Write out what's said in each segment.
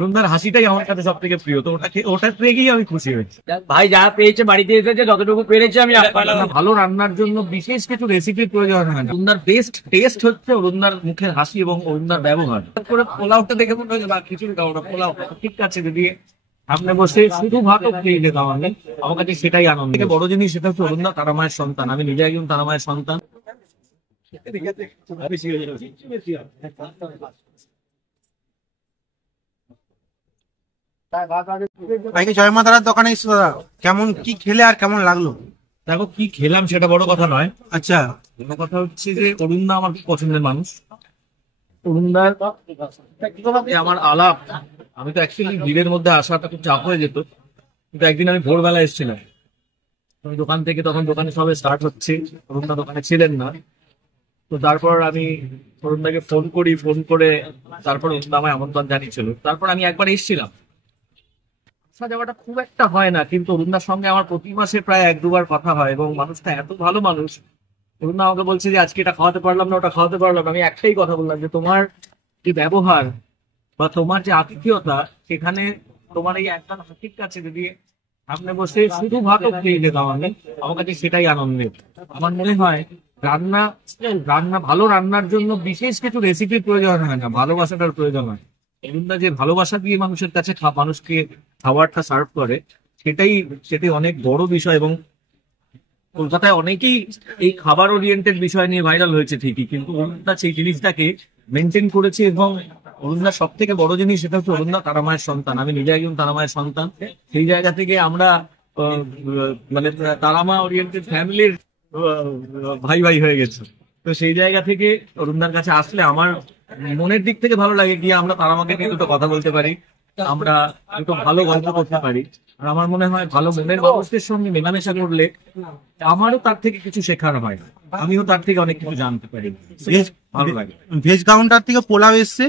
অরুণদার হাসিটাই আমার কাছে সব থেকে প্রিয়, তো ওটা পেয়েই আমি খুশি হয়েছি। ভাই যা পেয়েছে বাড়িতে এসেছে, যতটুকু পেরেছে আমি ভালো রান্নার জন্য বিশেষ কিছু রেসিপির প্রয়োজন হয় না। অরুণদার বেস্ট টেস্ট হচ্ছে অরুণদার মুখের হাসি এবং অরুণদার ব্যবহার। তারপরে পোলাওটা দেখে মনে হয় বা খিচুড়ি খাওয়া পোলাও ঠিক আছে, যদি সামনে বসে শুধু ভাতও খেয়ে যেতাম আমি, আমার কাছে সেটাই আনন্দ। থেকে বড় জিনিস সেটা হচ্ছে অরুণদা তারা মায়ের সন্তান, আমি নিজে একজন তারা মায়ের সন্তান। ভাইকে জয় মা তারার দোকানে এসেছো দাদা, কেমন কি খেলে আর কেমন লাগলো? দেখো কি খেলাম সেটা বড় কথা নয়, আচ্ছা বড় কথা হচ্ছে যে অরুণদা আমার খুব পছন্দের মানুষ। অরুণদার আমার আলাপ, আমি তো অ্যাকচুয়ালি ভিড়ের মধ্যে আসাটা খুব চাপ হয়ে যেত, কিন্তু একদিন আমি ভোরবেলা এসেছিলাম দোকান থেকে, তখন দোকানে সবে স্টার্ট হচ্ছে, অরুণদা দোকানে ছিলেন না। তো তারপর আমি অরুণদাকে ফোন করি, ফোন করে তারপর অরুণদা আমায় আমন্ত্রণ জানিয়েছিল। তারপর আমি একবার এসেছিলাম, আসা যাওয়াটা খুব একটা হয় না, কিন্তু অরুণদার সঙ্গে আমার প্রতি মাসে প্রায় 1-2 বার কথা হয়, এবং মানুষটা এত ভালো মানুষ। অরুণদা আমাকে বলছে যে আজকে এটা খাওয়াতে পারলাম না, ওটা খাওয়াতে পারলাম না, আমি একটাই কথা বললাম যে তোমার যে ব্যবহার বা তোমার যে আতিথেয়তা, সেখানে তোমার এই একটা হাসির কাছে যদি সামনে বসে শুধু ভাতও খেয়ে যেতাম আমি, আমার কাছে সেটাই আনন্দের। আমার মনে হয় রান্না রান্না ভালো রান্নার জন্য বিশেষ কিছু রেসিপির প্রয়োজন হয় না, ভালোবাসাটার প্রয়োজন হয়। অরুণদা যে ভালোবাসা দিয়ে মানুষের কাছে মানুষকে খাবারটা সার্ভ করে, সেটাই অনেক বড় বিষয়। এবং কলকাতায় অনেকেই এই খাবার ওরিয়েন্টেড বিষয় নিয়ে ভাইরাল হয়েছে ঠিকই, কিন্তু অরুণদা সেই জিনিসটাকে মেনটেন করেছে। এবং অরুণদার সব থেকে বড় জিনিস সেটা হচ্ছে অরুণদা তারা মায়ের সন্তান, আমি নিজে একজন তারা মায়ের সন্তান। সেই জায়গা থেকে আমরা মানে তারা মা ওরিয়েন্টেড ফ্যামিলির ভাই ভাই হয়ে গেছে। তো সেই জায়গা থেকে অরুণদার কাছে আসলে আমার মনের দিক থেকে ভালো লাগে, গিয়ে আমরা তারা মাকে নিয়ে দুটো কথা বলতে পারি, আমরা দুটো ভালো গল্প করতে পারি। আর আমার মনে হয় ভালো মনের মানুষদের সঙ্গে মেলামেশা করলে আমারও তার থেকে কিছু শেখার হয়, আমিও তার থেকে অনেক কিছু জানতে পারি, ভালো লাগে। ভেজ কাউন্টার থেকে পোলাও এসছে,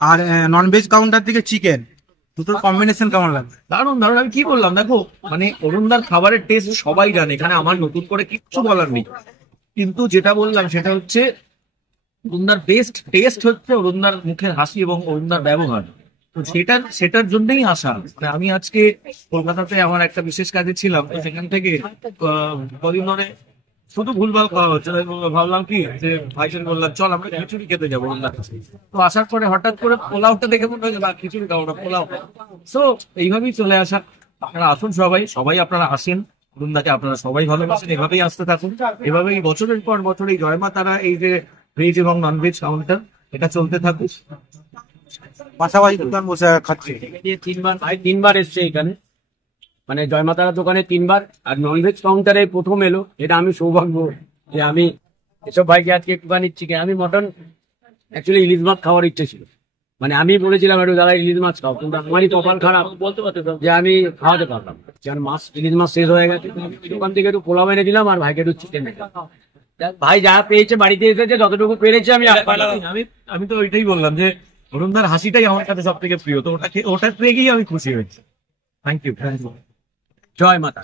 আর নন ভেজ কাউন্টার থেকে চিকেন, দুটোর কম্বিনেশন কেমন লাগবে? দারুণ দারুণ, আমি কি বললাম, দেখো মানে অরুণদার খাবারের টেস্ট সবাই জানে, এখানে আমার নতুন করে কিচ্ছু বলার নেই। কিন্তু যেটা বললাম সেটা হচ্ছে অরুণদার বেস্ট টেস্ট হচ্ছে অরুণদার মুখের হাসি এবং অরুণদার ব্যবহার। তো সেটার জন্যই আসা। মানে আমি আজকে কলকাতাতে আমার একটা বিশেষ কাজে ছিলাম, তো সেখান থেকে কদিন ধরে শুধু ভুলভাল খাওয়া হচ্ছে, ভাবলাম কি যে ভাইসের বললাম চল আমরা খিচুড়ি খেতে যাবো। তো আসার পরে হঠাৎ করে পোলাওটা দেখে মনে হয় বা খিচুড়ি খাবো না, পোলাও। তো এইভাবেই চলে আসা। আপনারা আসুন, সবাই আপনারা আসেন, অরুণদাকে আপনারা সবাই ভালোবাসেন, এভাবেই আসতে থাকুন, এভাবেই বছরের পর বছর এই জয়মা তারা এই যে ভেজ এবং নন ভেজ কাউন্টার, এটা চলতে থাকুক। পাশাপাশি দোকান বসে খাচ্ছি। তিনবার এসছে এখানে, মানে জয়মাতারা দোকানে 3বার, আর ননভেজ কাউন্টারে প্রথম এলো। এটা আমি সৌভাগ্য যে আমি এসব ভাইকে আজকে একটুখানি চিকেন, আমি মটন অ্যাকচুয়ালি ইলিশ মাছ খাওয়ার ইচ্ছে ছিল, মানে আমি বলেছিলাম একটু দাদা ইলিশ মাছ খাও, কিন্তু আমারই কপাল খারাপ বলতে পারতাম যে আমি খাওয়াতে পারলাম, কারণ ইলিশ মাছ শেষ হয়ে গেছে। দোকান থেকে একটু পোলাও এনে দিলাম, আর ভাইকে একটু চিকেন দিলাম। ভাই যা পেয়েছে বাড়িতে এসেছে, যতটুকু পেরেছে আমি আমি তো ওইটাই বললাম যে অরুণদার হাসিটাই আমার কাছে সব থেকে প্রিয়, তো ওটা পেয়েই আমি খুশি হয়েছি। Thank you. জয় মাতা।